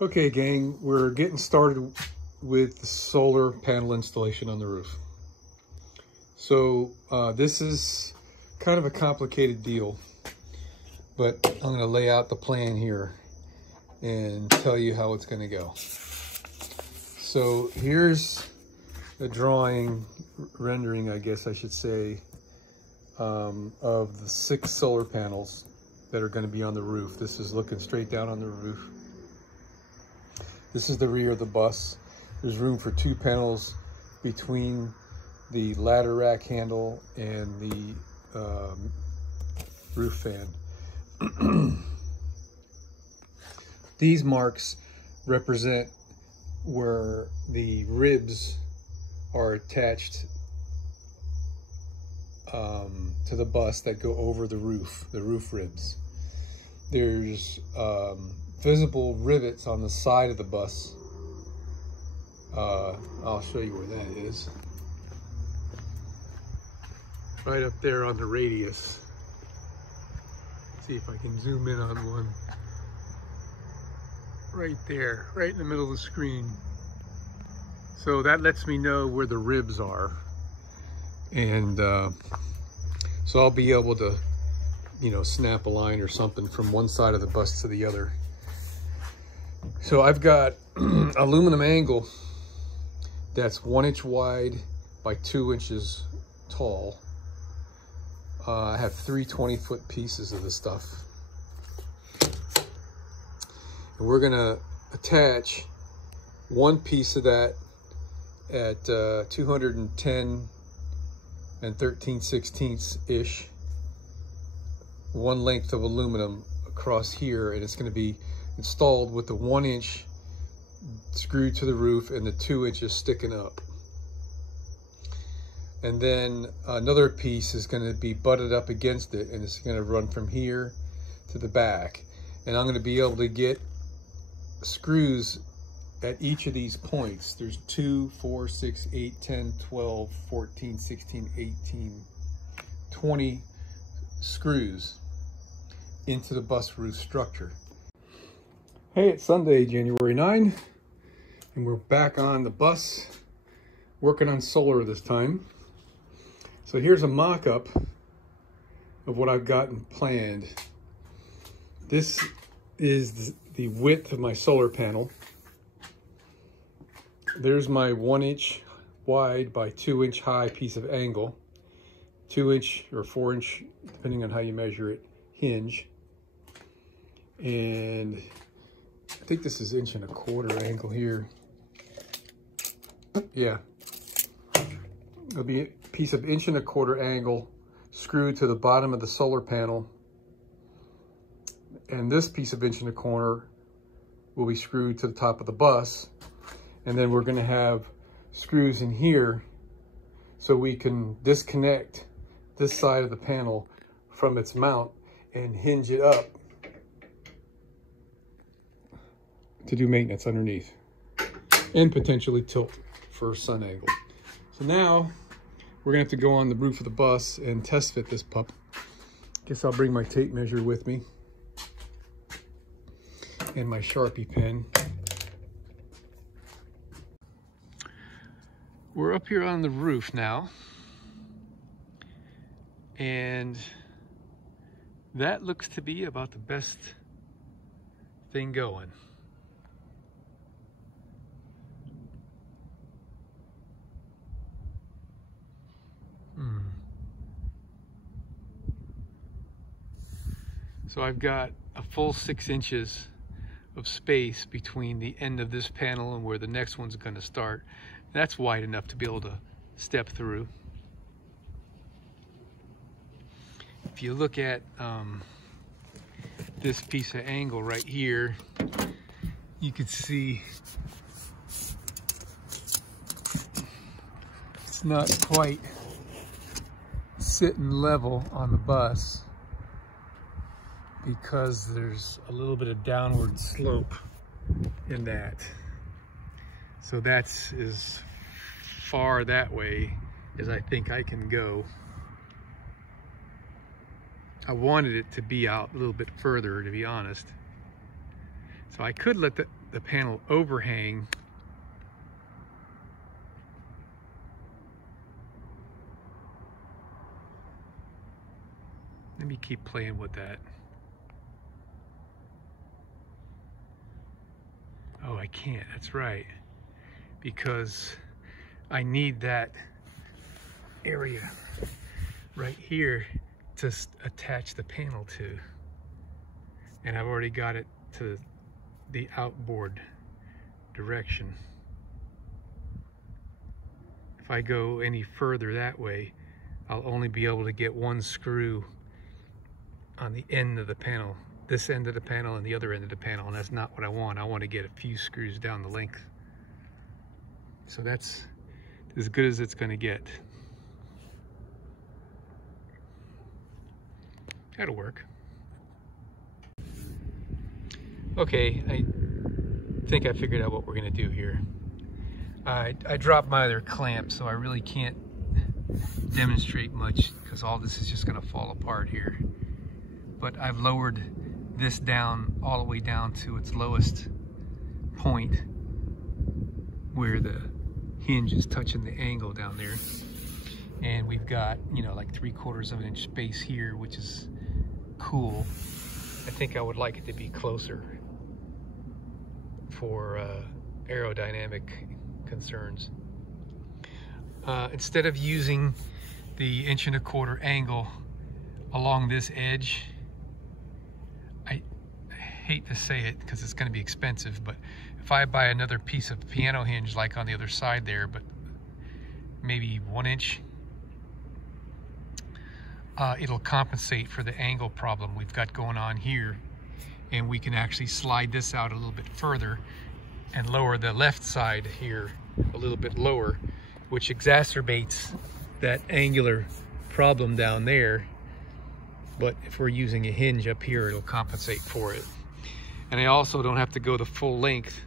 Okay, gang, we're getting started with the solar panel installation on the roof. So this is kind of a complicated deal, but I'm going to lay out the plan here and tell you how it's going to go. So here's a drawing, rendering, I guess I should say, of the 6 solar panels that are going to be on the roof. This is looking straight down on the roof. This is the rear of the bus. There's room for 2 panels between the ladder rack handle and the roof fan. These marks represent where the ribs are attached to the bus that go over the roof ribs. There's visible rivets on the side of the bus. I'll show you where that is. Right up there on the radius. See if I can zoom in on one. Right there, right in the middle of the screen. So that lets me know where the ribs are. And so I'll be able to, you know, snap a line or something from one side of the bus to the other. So I've got aluminum angle that's 1 inch wide by 2 inches tall. I have 3 20-foot pieces of this stuff. And we're gonna attach one piece of that at 210 and 13/16-ish, one length of aluminum across here, and it's gonna be installed with the 1 inch screwed to the roof and the 2 inches sticking up. And then another piece is going to be butted up against it, and it's going to run from here to the back. And I'm going to be able to get screws at each of these points. There's 2, 4, 6, 8, 10, 12, 14, 16, 18, 20 screws into the bus roof structure. Hey, it's Sunday, January 9, and we're back on the bus, working on solar this time. So here's a mock-up of what I've gotten planned. This is the width of my solar panel. There's my 1 inch wide by 2 inch high piece of angle, 2 inch or 4 inch, depending on how you measure it, hinge. And I think this is 1.25 inch angle here. Yeah. It'll be a piece of 1.25 inch angle screwed to the bottom of the solar panel. And this piece of 1.25 inch will be screwed to the top of the bus. And then we're going to have screws in here so we can disconnect this side of the panel from its mount and hinge it up to do maintenance underneath and potentially tilt for sun angle. So now we're gonna have to go on the roof of the bus and test fit this pup. Guess I'll bring my tape measure with me and my Sharpie pen. We're up here on the roof now, and that looks to be about the best thing going. So I've got a full 6 inches of space between the end of this panel and where the next one's going to start. That's wide enough to be able to step through. If you look at this piece of angle right here, you can see it's not quite sitting level on the bus because there's a little bit of downward slope in that. So that's as far that way as I think I can go. I wanted it to be out a little bit further, to be honest. So I could let the panel overhang. Let me keep playing with that. Oh, I can't, that's right. Because I need that area right here to attach the panel to. And I've already got it to the outboard direction. If I go any further that way, I'll only be able to get one screw on the end of the panel, this end of the panel and the other end of the panel, and that's not what I want. I want to get a few screws down the length. So that's as good as it's going to get. That'll work. Okay, I think I figured out what we're going to do here. I dropped my other clamp, so I really can't demonstrate much because all this is just going to fall apart here. But I've lowered this down all the way down to its lowest point where the hinge is touching the angle down there. And we've got, you know, like 3/4 of an inch space here, which is cool. I think I would like it to be closer for aerodynamic concerns. Instead of using the 1¼ inch angle along this edge, I hate to say it because it's going to be expensive, but if I buy another piece of piano hinge like on the other side there, but maybe 1 inch, it'll compensate for the angle problem we've got going on here, and we can actually slide this out a little bit further and lower the left side here a little bit lower, which exacerbates that angular problem down there. But if we're using a hinge up here, it'll compensate for it. And I also don't have to go the full length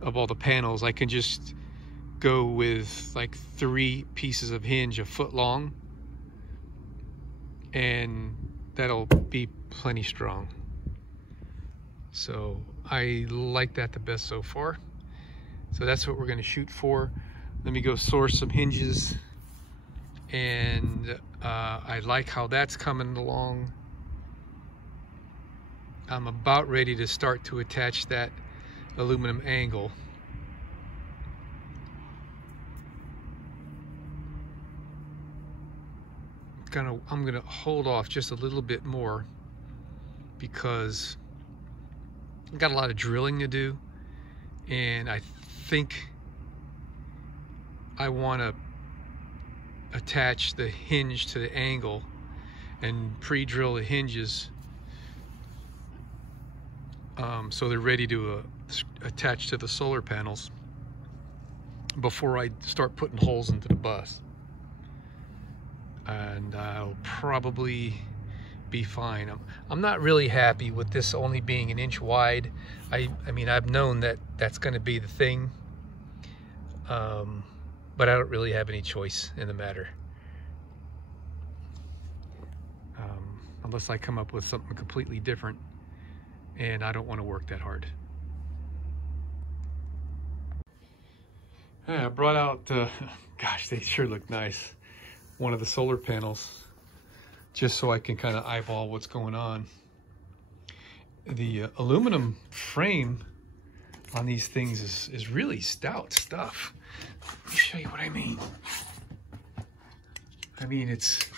of all the panels. I can just go with like 3 pieces of hinge 1 foot long, and that'll be plenty strong. So I like that the best so far. So that's what we're going to shoot for. Let me go source some hinges, and I like how that's coming along. I'm about ready to start to attach that aluminum angle. I'm gonna hold off just a little bit more because I've got a lot of drilling to do, and I think I want to attach the hinge to the angle and pre-drill the hinges so they're ready to attach to the solar panels before I start putting holes into the bus. And I'll probably be fine. I'm not really happy with this only being 1 inch wide. I mean, I've known that that's going to be the thing, but I don't really have any choice in the matter, unless I come up with something completely different, and I don't want to work that hard. Yeah, I brought out, gosh, they sure look nice, one of the solar panels, just so I can kind of eyeball what's going on. The aluminum frame on these things is really stout stuff. Let me show you what I mean. I mean, it's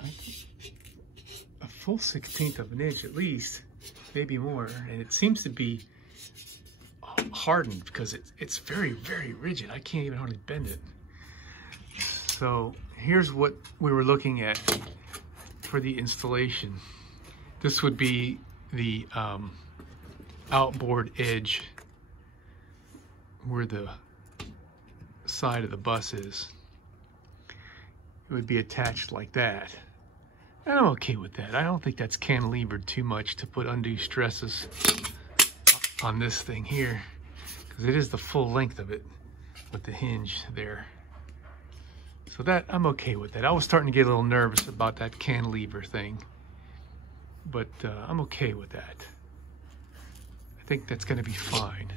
a full 1/16 of an inch at least, maybe more, and it seems to be hardened because it's very, very rigid. I can't even hardly bend it. So here's what we were looking at for the installation. This would be the outboard edge where the side of the bus is. It would be attached like that. And I'm okay with that. I don't think that's cantilevered too much to put undue stresses on this thing here, because it is the full length of it with the hinge there. So that, I'm okay with that. I was starting to get a little nervous about that cantilever thing, but I'm okay with that. think that's going to be fine.